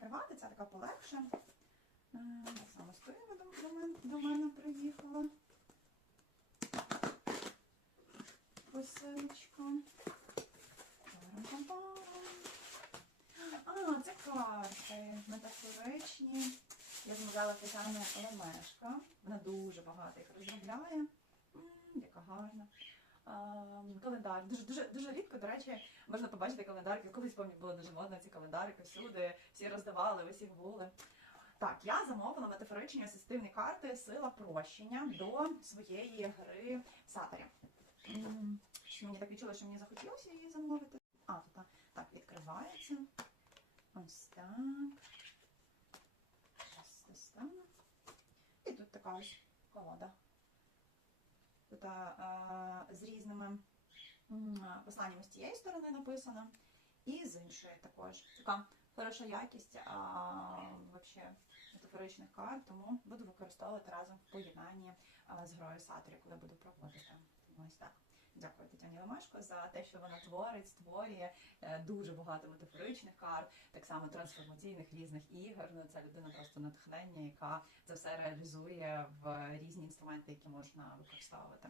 відкривати, ця така полегше. Е, Так само стоїмо до, мене, до мене приїхала. Посилочка. А, це карти метафоричні. Я замовляла Тетяни Лемешка. Вона дуже багато їх розробляє. Календар. Дуже, дуже, дуже рідко, до речі, можна побачити календарки. Колись пам'ятаю, було дуже модно ці календарики всюди, всі роздавали, ви всіх були. Так, я замовила метафоричні асистивні карти Сила прощення до своєї гри Сатарі. Мені так відчуло, що мені захотілося її замовити. А, так, так відкривається. Ось так. Зараз достану. І тут така ось колода. Тут а, з різними посланнями з цієї сторони написано, і з іншої також. Така хороша якість а, вообще, метафоричних карт, тому буду використовувати разом в поєднанні а, з грою Сатурі, коли буду проводити. Ось так. Дякую Тетяні Лемешко за те, що вона творить, створює е, дуже багато метафоричних карт, так само трансформаційних різних ігор. Ну це людина просто натхнення, яка це все реалізує в різні інструменти, які можна використовувати.